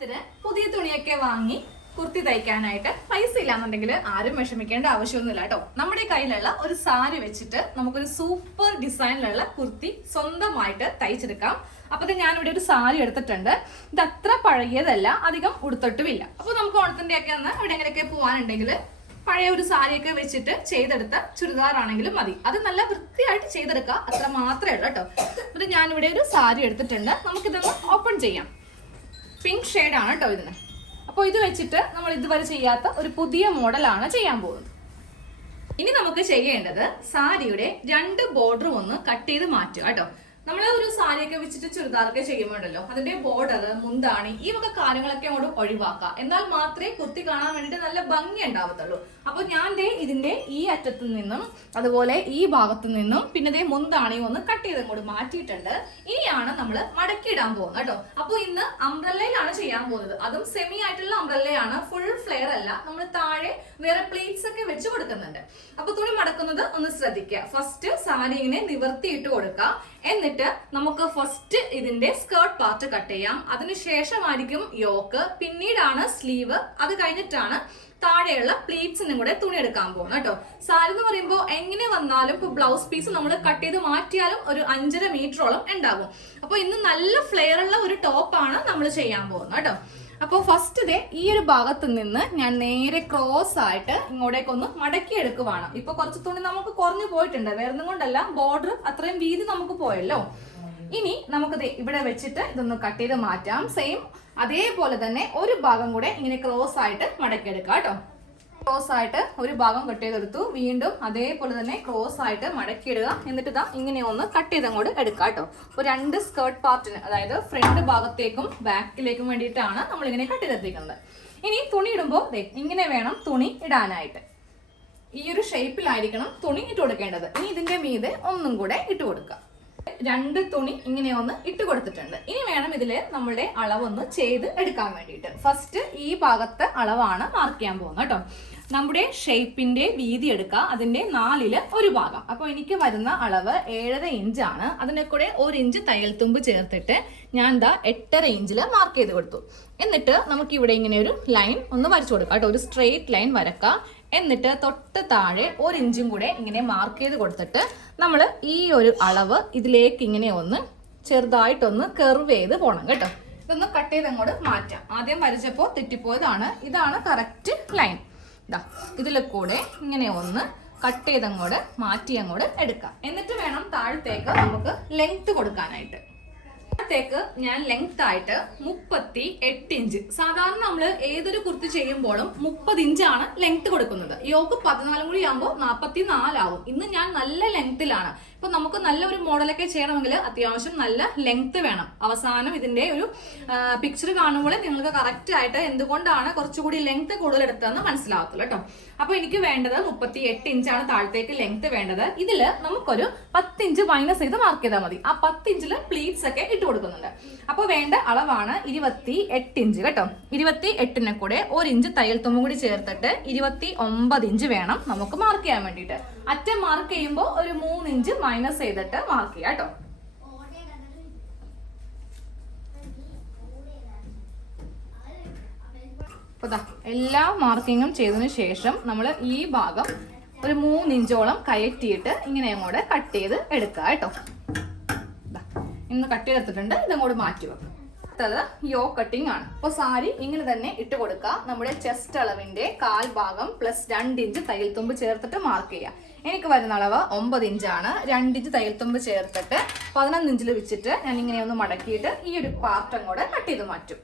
ഓണത്തിന് പുതിയ തുണിയൊക്കെ വാങ്ങി കുർത്തി തയ്ക്കാനായിട്ട് പൈസ ഇല്ലാന്നുണ്ടെങ്കിൽ ആരും വിഷമിക്കേണ്ട ആവശ്യമൊന്നുമില്ല കേട്ടോ. നമ്മുടെ കയ്യിലുള്ള ഒരു സാരി വെച്ചിട്ട് നമുക്കൊരു സൂപ്പർ ഡിസൈനിലുള്ള കുർത്തി സ്വന്തമായിട്ട് തയ്ച്ചെടുക്കാം. അപ്പൊ ഞാൻ ഇവിടെ ഒരു സാരി എടുത്തിട്ടുണ്ട്. ഇത് അത്ര പഴകിയതല്ല, അധികം ഉടുത്തിട്ടുമില്ല. അപ്പൊ നമുക്ക് ഓണത്തിന്റെ ഒക്കെ ഒന്ന് എവിടെയെങ്കിലൊക്കെ പോകാനുണ്ടെങ്കിൽ പഴയ ഒരു സാരിയൊക്കെ വെച്ചിട്ട് ചെയ്തെടുത്ത ചുരിദാർ ആണെങ്കിലും മതി. അത് നല്ല വൃത്തിയായിട്ട് ചെയ്തെടുക്കുക, അത്ര മാത്രമേ ഉള്ളൂ കേട്ടോ. എന്നിട്ട് ഞാനിവിടെ ഒരു സാരി എടുത്തിട്ടുണ്ട്. നമുക്കിതൊന്ന് ഓപ്പൺ ചെയ്യാം. പിങ്ക് ഷെയ്ഡാണ് കേട്ടോ ഇതിന്. അപ്പോൾ ഇത് വെച്ചിട്ട് നമ്മൾ ഇതുവരെ ചെയ്യാത്ത ഒരു പുതിയ മോഡലാണ് ചെയ്യാൻ പോകുന്നത്. ഇനി നമുക്ക് ചെയ്യേണ്ടത് സാരിയുടെ 2 ബോർഡറും ഒന്ന് കട്ട് ചെയ്ത് മാറ്റുക കേട്ടോ. നമ്മൾ ഒരു സാരിയൊക്കെ വെച്ചിട്ട് ചുരിദാറൊക്കെ ചെയ്യുമ്പോഴല്ലോ അതിന്റെ ബോർഡർ, മുന്താണി ഈ വക കാര്യങ്ങളൊക്കെ അങ്ങോട്ട് ഒഴിവാക്കുക. എന്നാൽ മാത്രമേ കുർത്തി കാണാൻ വേണ്ടിയിട്ട് നല്ല ഭംഗി ഉണ്ടാവത്തുള്ളൂ. അപ്പൊ ഞാൻ ഇതിന്റെ ഈ അറ്റത്തു നിന്നും അതുപോലെ ഈ ഭാഗത്തു നിന്നും പിന്നെ മുന്താണിയും ഒന്ന് കട്ട് ചെയ്ത് അങ്ങോട്ട് മാറ്റിയിട്ടുണ്ട്. ഇനിയാണ് നമ്മൾ മടക്കിയിടാൻ പോകുന്നത് കേട്ടോ. അപ്പൊ ഇന്ന് അംബ്രല്ലയിലാണ് ചെയ്യാൻ പോകുന്നത്. അതും സെമി ആയിട്ടുള്ള അംബ്രല്ലയാണ്, ഫുൾ ഫ്ലെയർ അല്ല. നമ്മൾ താഴെ വേറെ പ്ലേറ്റ്സ് ഒക്കെ വെച്ച് കൊടുക്കുന്നുണ്ട്. അപ്പൊ തുണി മടക്കുന്നത് ഒന്ന് ശ്രദ്ധിക്കുക. ഫസ്റ്റ് സാരി ഇങ്ങനെ നിവർത്തിയിട്ട് കൊടുക്കുക. എന്നിട്ട് നമുക്ക് ഫസ്റ്റ് ഇതിന്റെ സ്കേർട്ട് പാർട്ട് കട്ട് ചെയ്യാം. അതിനുശേഷമായിരിക്കും യോക്ക്, പിന്നീടാണ് സ്ലീവ്, അത് കഴിഞ്ഞിട്ടാണ് താഴെയുള്ള പ്ലീറ്റ്സിനും കൂടെ തുണി എടുക്കാൻ പോകുന്നത് കേട്ടോ. സാരി എന്ന് പറയുമ്പോൾ എങ്ങനെ വന്നാലും ഇപ്പൊ ബ്ലൗസ് പീസ് നമ്മൾ കട്ട് ചെയ്ത് മാറ്റിയാലും ഒരു 5.5 മീറ്ററോളം ഉണ്ടാകും. അപ്പൊ ഇന്ന് നല്ല ഫ്ലെയർ ഉള്ള ഒരു ടോപ്പാണ് നമ്മൾ ചെയ്യാൻ പോകുന്നത് കേട്ടോ. അപ്പോൾ ഫസ്റ്റ് ഈ ഒരു ഭാഗത്ത് നിന്ന് ഞാൻ നേരെ ക്രോസ് ആയിട്ട് ഇങ്ങോട്ടേക്കൊന്ന് മടക്കി എടുക്കുവാണ്. ഇപ്പൊ കുറച്ച് തുണി നമുക്ക് കുറഞ്ഞു പോയിട്ടുണ്ട്, വേറൊന്നും കൊണ്ടല്ല, ബോർഡർ അത്രയും വീതി നമുക്ക് പോയല്ലോ. ഇനി നമുക്ക് ഇവിടെ വെച്ചിട്ട് ഇതൊന്ന് കട്ട് ചെയ്ത് മാറ്റാം. സെയിം അതേപോലെ തന്നെ ഒരു ഭാഗം കൂടെ ഇങ്ങനെ ക്രോസ് ആയിട്ട് മടക്കി എടുക്കാം കേട്ടോ. ക്രോസ് ആയിട്ട് ഒരു ഭാഗം കട്ട് ചെയ്തെടുത്തു. വീണ്ടും അതേപോലെ തന്നെ ക്രോസ് ആയിട്ട് മടക്കിയിടുക. എന്നിട്ട് ഇങ്ങനെ ഒന്ന് കട്ട് ചെയ്ത് അങ്ങോട്ട് എടുക്കുക കേട്ടോ. അപ്പോൾ 2 സ്കേർട്ട് പാർട്ടിന്, അതായത് ഫ്രണ്ട് ഭാഗത്തേക്കും ബാക്കിലേക്കും വേണ്ടിയിട്ടാണ് നമ്മൾ ഇങ്ങനെ കട്ട് ചെയ്തെത്തിക്കുന്നത്. ഇനി തുണി ഇടുമ്പോൾ ഇങ്ങനെ വേണം തുണി ഇടാനായിട്ട്. ഈ ഒരു ഷേപ്പിലായിരിക്കണം തുണി ഇട്ട് കൊടുക്കേണ്ടത്. ഇനി ഇതിന്റെ മീതെ ഒന്നും കൂടെ ഇട്ട് കൊടുക്കുക. 2 തുണി ഇങ്ങനെ ഒന്ന് ഇട്ട് കൊടുത്തിട്ടുണ്ട്. ഇനി വേണം ഇതില് നമ്മളുടെ അളവൊന്ന് ചെയ്ത് എടുക്കാൻ വേണ്ടിയിട്ട്. ഫസ്റ്റ് ഈ ഭാഗത്തെ അളവാണ് മാർക്ക് ചെയ്യാൻ പോകുന്നത് കേട്ടോ. നമ്മുടെ ഷേപ്പിന്റെ വീതി എടുക്കുക, അതിന്റെ 4ൽ 1 ഭാഗം. അപ്പൊ എനിക്ക് വരുന്ന അളവ് 7.5 ഇഞ്ചാണ്. അതിനെ കൂടെ 1 ഇഞ്ച് തയ്യൽ തുമ്പ് ചേർത്തിട്ട് ഞാൻ 8.5 ഇഞ്ചിൽ മാർക്ക് ചെയ്ത് കൊടുത്തു. എന്നിട്ട് നമുക്ക് ഇവിടെ ഇങ്ങനെ ഒരു ലൈൻ ഒന്ന് വരച്ചു കൊടുക്കാം കേട്ടോ. ഒരു സ്ട്രെയിറ്റ് ലൈൻ വരക്കുക. എന്നിട്ട് തൊട്ട് താഴെ 1 ഇഞ്ചും കൂടെ ഇങ്ങനെ മാർക്ക് ചെയ്ത് കൊടുത്തിട്ട് നമ്മൾ ഈ ഒരു അളവ് ഇതിലേക്ക് ഇങ്ങനെ ഒന്ന് ചെറുതായിട്ടൊന്ന് കർവ് ചെയ്ത് പോകണം കേട്ടോ. ഇതൊന്ന് കട്ട് ചെയ്ത് അങ്ങോട്ട് മാറ്റാം. ആദ്യം വരച്ചപ്പോൾ തെറ്റിപ്പോയതാണ്. ഇതാണ് കറക്റ്റ് ലൈൻ. ഇതിലെ കൂടെ ഇങ്ങനെ ഒന്ന് കട്ട് ചെയ്ത് അങ്ങോട്ട് മാറ്റി അങ്ങോട്ട് എടുക്കാം. എന്നിട്ട് വേണം താഴത്തേക്ക് നമുക്ക് ലെങ്ത് കൊടുക്കാനായിട്ട്. ത്തേക്ക് ഞാൻ ലെങ്ത് ആയിട്ട് 38 ഇഞ്ച്. സാധാരണ നമ്മൾ ഏതൊരു കുർത്തി ചെയ്യുമ്പോഴും 30 ഇഞ്ചാണ് ലെങ്ത് കൊടുക്കുന്നത്. യോക്ക് 14 കൂടി ആകുമ്പോൾ 44 ആവും. ഇന്ന് ഞാൻ നല്ല ലെങ്ത്തിലാണ്. ഇപ്പൊ നമുക്ക് നല്ലൊരു മോഡലൊക്കെ ചെയ്യണമെങ്കിൽ അത്യാവശ്യം നല്ല ലെങ്ത് വേണം. അവസാനം ഇതിന്റെ ഒരു പിക്ചർ കാണുമ്പോൾ നിങ്ങൾക്ക് കറക്റ്റ് ആയിട്ട് എന്തുകൊണ്ടാണ് കുറച്ചുകൂടി ലെങ്ത് കൂടുതൽ എടുത്തതെന്ന് മനസ്സിലാവത്തുള്ളൂ കേട്ടോ. അപ്പൊ എനിക്ക് വേണ്ടത് 38 ഇഞ്ചാണ് താഴത്തേക്ക് ലെങ്ത് വേണ്ടത്. ഇതില് നമുക്കൊരു 10 ഇഞ്ച് മൈനസ് ചെയ്ത് മാർക്ക് ചെയ്താൽ മതി. ആ 10 ഇഞ്ചില് പ്ലീറ്റ്സ് ഒക്കെ ഇട്ട് കൊടുക്കുന്നുണ്ട്. അപ്പൊ വേണ്ട അളവാണ് 28 ഇഞ്ച് കേട്ടോ. 28നെ കൂടെ 1 ഇഞ്ച് തയ്യൽ തുമ്പും കൂടി ചേർത്തിട്ട് 29 ഇഞ്ച് വേണം നമുക്ക് മാർക്ക് ചെയ്യാൻ വേണ്ടിയിട്ട്. അറ്റം മാർക്ക് ചെയ്യുമ്പോൾ ഒരു 3 ഇഞ്ച് മൈനസ് ചെയ്തിട്ട് മാർക്ക് ചെയ്യാം കേട്ടോ. എല്ലാ മാർക്കിങ്ങും ചെയ്തതിനു ശേഷം നമ്മൾ ഈ ഭാഗം ഒരു 3 ഇഞ്ചോളം കയറ്റിയിട്ട് ഇങ്ങനെ അങ്ങോട്ട് കട്ട് ചെയ്ത് എടുക്കുക കേട്ടോ. ഇന്ന് കട്ട് ചെയ്തെടുത്തിട്ടുണ്ട്. ഇതങ്ങോട്ട് മാറ്റി വെക്കും. അടുത്തത് യോ കട്ടിംഗ് ആണ്. അപ്പോൾ സാരി ഇങ്ങനെ തന്നെ ഇട്ട് കൊടുക്കുക. നമ്മുടെ ചെസ്റ്റ് അളവിന്റെ 1/4 ഭാഗം പ്ലസ് 2 ഇഞ്ച് തയ്യൽ തുമ്പ് ചേർത്തിട്ട് മാർക്ക് ചെയ്യുക. എനിക്ക് വരുന്ന അളവ് 9 ഇഞ്ചാണ്. 2 ഇഞ്ച് തയ്യൽ തുമ്പ് ചേർത്തിട്ട് 11 ഇഞ്ചിൽ വെച്ചിട്ട് ഞാൻ ഇങ്ങനെ ഒന്ന് മടക്കിയിട്ട് ഈ ഒരു പാർട്ട് അങ്ങോട്ട് കട്ട് ചെയ്ത് മാറ്റും.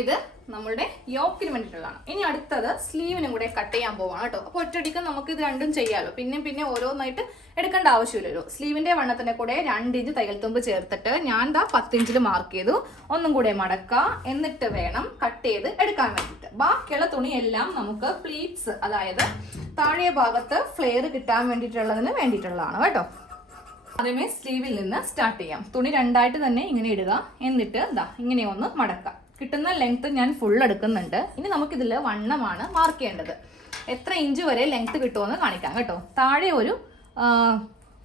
ഇത് നമ്മളുടെ യോക്കിന് വേണ്ടിയിട്ടുള്ളതാണ്. ഇനി അടുത്തത് സ്ലീവിനും കൂടെ കട്ട് ചെയ്യാൻ പോവാണ് കേട്ടോ. അപ്പോൾ ഒറ്റയടിക്ക് നമുക്ക് ഇത് രണ്ടും ചെയ്യാമല്ലോ. പിന്നെ ഓരോന്നായിട്ട് എടുക്കേണ്ട ആവശ്യമില്ലല്ലോ. സ്ലീവിന്റെ വണ്ണത്തിന്റെ കൂടെ 2 ഇഞ്ച് തയ്യൽ തുമ്പ് ചേർത്തിട്ട് ഞാൻ 10 ഇഞ്ചിൽ മാർക്ക് ചെയ്തു. ഒന്നും കൂടെ മടക്കുക. എന്നിട്ട് വേണം കട്ട് ചെയ്ത് എടുക്കാൻ വേണ്ടിയിട്ട്. ബാക്കിയുള്ള തുണിയെല്ലാം നമുക്ക് പ്ലീറ്റ്സ്, അതായത് താഴെ ഭാഗത്ത് ഫ്ലെയർ കിട്ടാൻ വേണ്ടിയിട്ടുള്ളതാണ് കേട്ടോ. ആദ്യമേ സ്ലീവിൽ നിന്ന് സ്റ്റാർട്ട് ചെയ്യാം. തുണി 2ആയിട്ട് തന്നെ ഇങ്ങനെ ഇടുക. എന്നിട്ട് ഇങ്ങനെ ഒന്ന് മടക്കാം. കിട്ടുന്ന ലെങ്ത് ഞാൻ ഫുൾ എടുക്കുന്നുണ്ട്. ഇനി നമുക്കിതിൽ വണ്ണമാണ് മാർക്ക് ചെയ്യേണ്ടത്. എത്ര ഇഞ്ച് വരെ ലെങ്ത് കിട്ടുമെന്ന് കാണിക്കാം കേട്ടോ. താഴെ ഒരു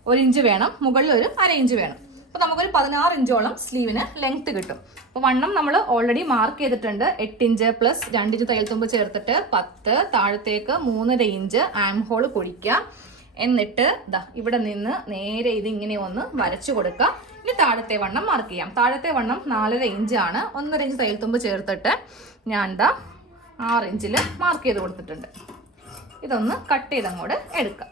1 ഇഞ്ച് വേണം, മുകളിൽ ഒരു 1/2 ഇഞ്ച് വേണം. അപ്പോൾ നമുക്കൊരു 16 ഇഞ്ചോളം സ്ലീവിന് ലെങ്ത് കിട്ടും. അപ്പോൾ വണ്ണം നമ്മൾ ഓൾറെഡി മാർക്ക് ചെയ്തിട്ടുണ്ട്. 8 ഇഞ്ച് പ്ലസ് 2 ഇഞ്ച് തയ്യൽ തുമ്പ് ചേർത്തിട്ട് 10, താഴത്തേക്ക് 3.5 ഇഞ്ച് ആം ഹോൾ കുഴിക്കുക. എന്നിട്ട് ഇവിടെ നിന്ന് നേരെ ഇത് ഇങ്ങനെ ഒന്ന് വരച്ചു കൊടുക്കുക. ഇനി താഴത്തെ വണ്ണം മാർക്ക് ചെയ്യാം. താഴത്തെ വണ്ണം 4.5 ഇഞ്ചാണ്. 1.5 ഇഞ്ച് തയ്യൽ തുമ്പ് ചേർത്തിട്ട് ഞാൻ 6 ഇഞ്ചിൽ മാർക്ക് ചെയ്ത് കൊടുത്തിട്ടുണ്ട്. ഇതൊന്ന് കട്ട് ചെയ്ത് അങ്ങോട്ട് എടുക്കാം.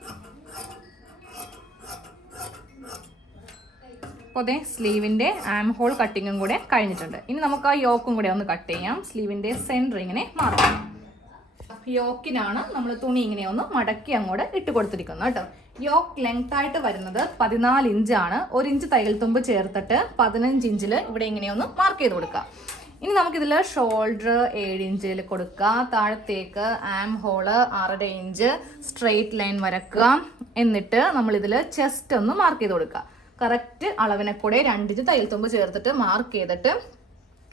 അപ്പോൾ അതേ സ്ലീവിൻ്റെ ആം ഹോൾ കട്ടിങ്ങും കൂടെ കഴിഞ്ഞിട്ടുണ്ട്. ഇനി നമുക്ക് ആ യോക്കും കൂടെ ഒന്ന് കട്ട് ചെയ്യാം. സ്ലീവിൻ്റെ സെൻറ്റർ ഇങ്ങനെ മാറാം. യോക്കിനാണ് നമ്മൾ തുണി ഇങ്ങനെ ഒന്ന് മടക്കി അങ്ങോട്ട് ഇട്ട് കൊടുത്തിരിക്കുന്നത് കേട്ടോ. യോക്ക് ലെങ്ത് ആയിട്ട് വരുന്നത് 14 ഇഞ്ചാണ്. 1 ഇഞ്ച് തയ്യൽ തുമ്പ് ചേർത്തിട്ട് 15 ഇഞ്ചിൽ ഇവിടെ ഇങ്ങനെയൊന്ന് മാർക്ക് ചെയ്ത് കൊടുക്കുക. ഇനി നമുക്കിതിൽ ഷോൾഡർ 7 ഇഞ്ചിൽ കൊടുക്കുക. താഴത്തേക്ക് ആം ഹോള് 6.5 ഇഞ്ച് സ്ട്രെയിറ്റ് ലൈൻ വരക്കുക. എന്നിട്ട് നമ്മളിതിൽ ചെസ്റ്റ് ഒന്ന് മാർക്ക് ചെയ്ത് കൊടുക്കുക. കറക്റ്റ് അളവിനെ കൂടെ 2 ഇഞ്ച് തയ്യൽ തുമ്പ് ചേർത്തിട്ട് മാർക്ക് ചെയ്തിട്ട്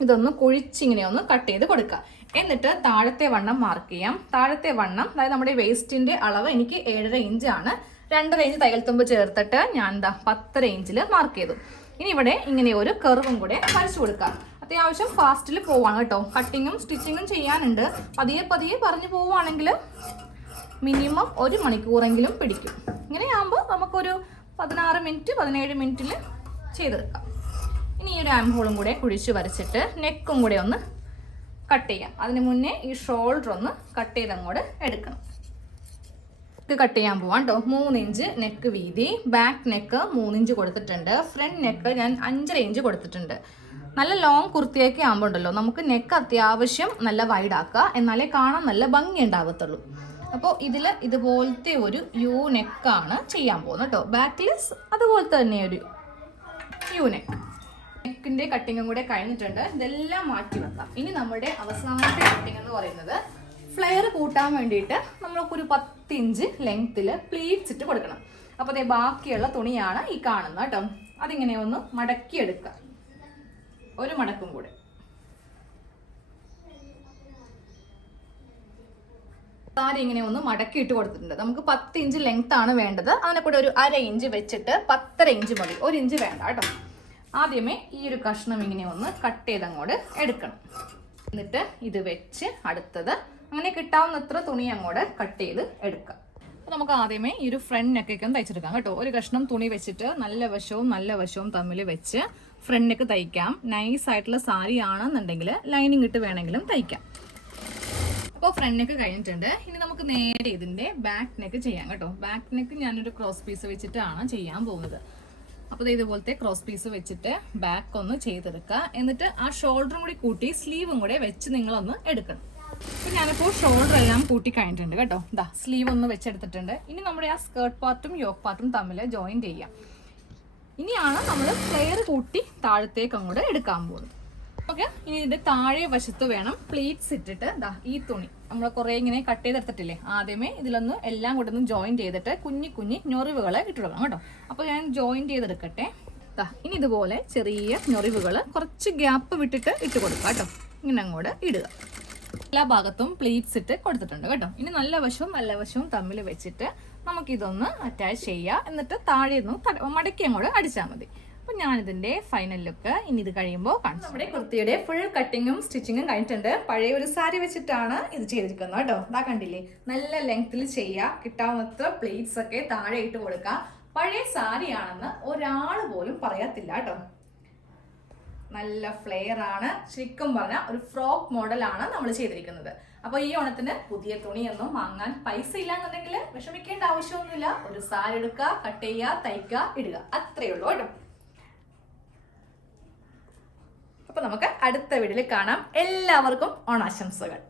ഇതൊന്ന് കുഴിച്ചിങ്ങനെ ഒന്ന് കട്ട് ചെയ്ത് കൊടുക്കുക. എന്നിട്ട് താഴത്തെ വണ്ണം മാർക്ക് ചെയ്യാം. താഴത്തെ വണ്ണം അതായത് നമ്മുടെ വേസ്റ്റിന്റെ അളവ് എനിക്ക് 7.5 ഇഞ്ചാണ്. 2.5 ഇഞ്ച് തയ്യൽ തുമ്പ് ചേർത്തിട്ട് ഞാൻ 10.5 ഇഞ്ചിൽ മാർക്ക് ചെയ്തു. ഇനി ഇവിടെ ഇങ്ങനെ ഒരു കർവും കൂടെ വരച്ചു കൊടുക്കാം. അത്യാവശ്യം ഫാസ്റ്റിൽ പോവാണ് കേട്ടോ. കട്ടിങ്ങും സ്റ്റിച്ചിങ്ങും ചെയ്യാനുണ്ട്. പതിയെ പതിയെ പറഞ്ഞു പോവുകയാണെങ്കിൽ മിനിമം 1 മണിക്കൂറെങ്കിലും പിടിക്കും. ഇങ്ങനെയാകുമ്പോൾ നമുക്കൊരു 16 മിനിറ്റ് 17 മിനിറ്റിൽ ചെയ്തെടുക്കാം. ഇനി ഈ ഒരു ആം ഹോളും കൂടെ കുഴിച്ച് വരച്ചിട്ട് നെക്കും കൂടെ ഒന്ന് കട്ട് ചെയ്യാം. അതിന് മുന്നേ ഈ ഷോൾഡർ ഒന്ന് കട്ട് ചെയ്ത് അങ്ങോട്ട് എടുക്കണം. കട്ട് ചെയ്യാൻ പോവാം കേട്ടോ. 3 ഇഞ്ച് നെക്ക് വീതി. ബാക്ക് നെക്ക് 3 ഇഞ്ച് കൊടുത്തിട്ടുണ്ട്. ഫ്രണ്ട് നെക്ക് ഞാൻ 5.5 ഇഞ്ച് കൊടുത്തിട്ടുണ്ട്. നല്ല ലോങ് കുർത്തിയൊക്കെ ആകുമ്പോൾ ഉണ്ടല്ലോ നമുക്ക് നെക്ക് അത്യാവശ്യം നല്ല വൈഡ് ആക്കുക. എന്നാലേ കാണാൻ നല്ല ഭംഗി ഉണ്ടാവത്തുള്ളൂ. അപ്പോൾ ഇതിൽ ഇതുപോലത്തെ ഒരു യു നെക്കാണ് ചെയ്യാൻ പോകുന്നത് കേട്ടോ. ബാക്കിൽ അതുപോലത്തെ തന്നെ ഒരു യു നെക്ക്. നെക്കിൻ്റെ കട്ടിങ്ങും കൂടെ കഴിഞ്ഞിട്ടുണ്ട്. ഇതെല്ലാം മാറ്റി വെക്കാം. ഇനി നമ്മുടെ അവസാനത്തെ കട്ടിങ് എന്ന് പറയുന്നത് ഫ്ലെയർ കൂട്ടാൻ വേണ്ടിയിട്ട് നമ്മൾക്കൊരു 10 ഇഞ്ച് ലെങ്ത്തിൽ പ്ലീറ്റ്സ് ഇട്ട് കൊടുക്കണം. അപ്പോൾ അതേ ബാക്കിയുള്ള തുണിയാണ് ഈ കാണുന്നത് കേട്ടോ. അതിങ്ങനെ ഒന്ന് മടക്കിയെടുക്കുക. ഒരു മടക്കും കൂടെ. സാരി ഇങ്ങനെ ഒന്ന് മടക്കി ഇട്ട് കൊടുത്തിട്ടുണ്ട്. നമുക്ക് 10 ഇഞ്ച് ലെങ്ത് ആണ് വേണ്ടത്. അതിനെ കൂടെ ഒരു 1/2 ഇഞ്ച് വെച്ചിട്ട് 10.5 ഇഞ്ച് മതി. 1 ഇഞ്ച് വേണ്ട കേട്ടോ. ആദ്യമേ ഈ ഒരു കഷ്ണം ഇങ്ങനെ ഒന്ന് കട്ട് ചെയ്ത് അങ്ങോട്ട് എടുക്കണം. എന്നിട്ട് ഇത് വെച്ച് അടുത്തത് അങ്ങനെ കിട്ടാവുന്നത്ര തുണി അങ്ങോട്ട് കട്ട് ചെയ്ത് എടുക്കാം. അപ്പോൾ നമുക്ക് ആദ്യമേ ഈ ഒരു ഫ്രണ്ട് നെക്കൊക്കെ തയ്ച്ചെടുക്കാം കേട്ടോ. ഒരു കഷ്ണം തുണി വെച്ചിട്ട് നല്ല വശവും തമ്മിൽ വെച്ച് ഫ്രണ്ട് നെക്ക് തയ്ക്കാം. നൈസ് ആയിട്ടുള്ള സാരി ആണെന്നുണ്ടെങ്കിൽ ലൈനിങ് ഇട്ട് വേണമെങ്കിലും തയ്ക്കാം. അപ്പോൾ ഫ്രണ്ട് നെക്ക് കഴിഞ്ഞിട്ടുണ്ട്. ഇനി നമുക്ക് നേരെ ഇതിൻ്റെ ബാക്ക് നെക്ക് ചെയ്യാം കേട്ടോ. ബാക്ക് നെക്ക് ഞാനൊരു ക്രോസ് പീസ് വെച്ചിട്ടാണ് ചെയ്യാൻ പോകുന്നത്. അപ്പോൾ ഇതുപോലത്തെ ക്രോസ് പീസ് വെച്ചിട്ട് ബാക്ക് ഒന്ന് ചെയ്തെടുക്കുക. എന്നിട്ട് ആ ഷോൾഡറും കൂടി കൂട്ടി സ്ലീവും കൂടെ വെച്ച് നിങ്ങളൊന്ന് എടുക്കണം. അപ്പോൾ ഞാനിപ്പോൾ ഷോൾഡർ എല്ലാം കൂട്ടി കഴിഞ്ഞിട്ടുണ്ട് കേട്ടോ. സ്ലീവ് ഒന്ന് വെച്ചെടുത്തിട്ടുണ്ട്. ഇനി നമ്മുടെ ആ സ്കേർട്ട് പാർട്ടും യോക്ക് പാർട്ടും തമ്മിൽ ജോയിൻ ചെയ്യാം. ഇനിയാണ് നമ്മൾ ഫ്ലെയർ കൂട്ടി താഴത്തേക്ക് അങ്ങോട്ട് എടുക്കാൻ പോകുന്നത്. ഓക്കെ. ഇനി ഇതിന്റെ താഴെ വശത്ത് വേണം പ്ലീറ്റ്സ് ഇട്ടിട്ട് ഈ തുണി നമ്മൾ കുറെ ഇങ്ങനെ കട്ട് ചെയ്തെടുത്തിട്ടില്ലേ, ആദ്യമേ ഇതിലൊന്ന് എല്ലാം കൂടെ ഒന്ന് ജോയിൻ ചെയ്തിട്ട് കുഞ്ഞി ഞൊറിവുകളെ ഇട്ടുകൊടുക്കണം കേട്ടോ. അപ്പോൾ ഞാൻ ജോയിൻ ചെയ്തെടുക്കട്ടെ. ഇനി ഇതുപോലെ ചെറിയ ഞൊറിവുകൾ കുറച്ച് ഗ്യാപ്പ് വിട്ടിട്ട് ഇട്ട് കൊടുക്കാം കേട്ടോ. ഇങ്ങനെ അങ്ങോട്ട് ഇടുക. എല്ലാ ഭാഗത്തും പ്ലീറ്റ്സ് ഇട്ട് കൊടുത്തിട്ടുണ്ട് കേട്ടോ. ഇനി നല്ല വശവും തമ്മിൽ വെച്ചിട്ട് നമുക്കിതൊന്ന് അറ്റാച്ച് ചെയ്യാം. എന്നിട്ട് താഴെ ഒന്ന് മടക്കി അങ്ങോട്ട് അടിച്ചാൽ മതി. അപ്പോൾ ഞാനിതിൻ്റെ ഫൈനൽ ലുക്ക് ഇനി ഇത് കഴിയുമ്പോൾ കാണിച്ചു. നമ്മുടെ കുർത്തിയുടെ ഫുൾ കട്ടിങ്ങും സ്റ്റിച്ചിങ്ങും കഴിഞ്ഞിട്ടുണ്ട്. പഴയ ഒരു സാരി വെച്ചിട്ടാണ് ഇത് ചെയ്തിരിക്കുന്നത് കേട്ടോ. കണ്ടില്ലേ, നല്ല ലെങ്ത്തിൽ ചെയ്യുക. കിട്ടാവുന്നത്ര പ്ലേറ്റ്സ് ഒക്കെ താഴെ ഇട്ട് കൊടുക്കുക. പഴയ സാരി ആണെന്ന് ഒരാൾ പോലും പറയത്തില്ല കേട്ടോ. നല്ല ഫ്ലെയർ ആണ്. ശരിക്കും പറഞ്ഞാൽ ഒരു ഫ്രോക്ക് മോഡലാണ് നമ്മൾ ചെയ്തിരിക്കുന്നത്. അപ്പോൾ ഈ ഓണത്തിന് പുതിയ തുണിയൊന്നും വാങ്ങാൻ പൈസ ഇല്ലാന്നുണ്ടെങ്കിൽ വിഷമിക്കേണ്ട ആവശ്യമൊന്നുമില്ല. ഒരു സാരി എടുക്കുക, കട്ട് ചെയ്യുക, തയ്ക്കുക, ഇടുക, അത്രയേ ഉള്ളൂ കേട്ടോ. അപ്പോൾ നമുക്ക് അടുത്ത വീഡിയോയിൽ കാണാം. എല്ലാവർക്കും ഓണാശംസകൾ.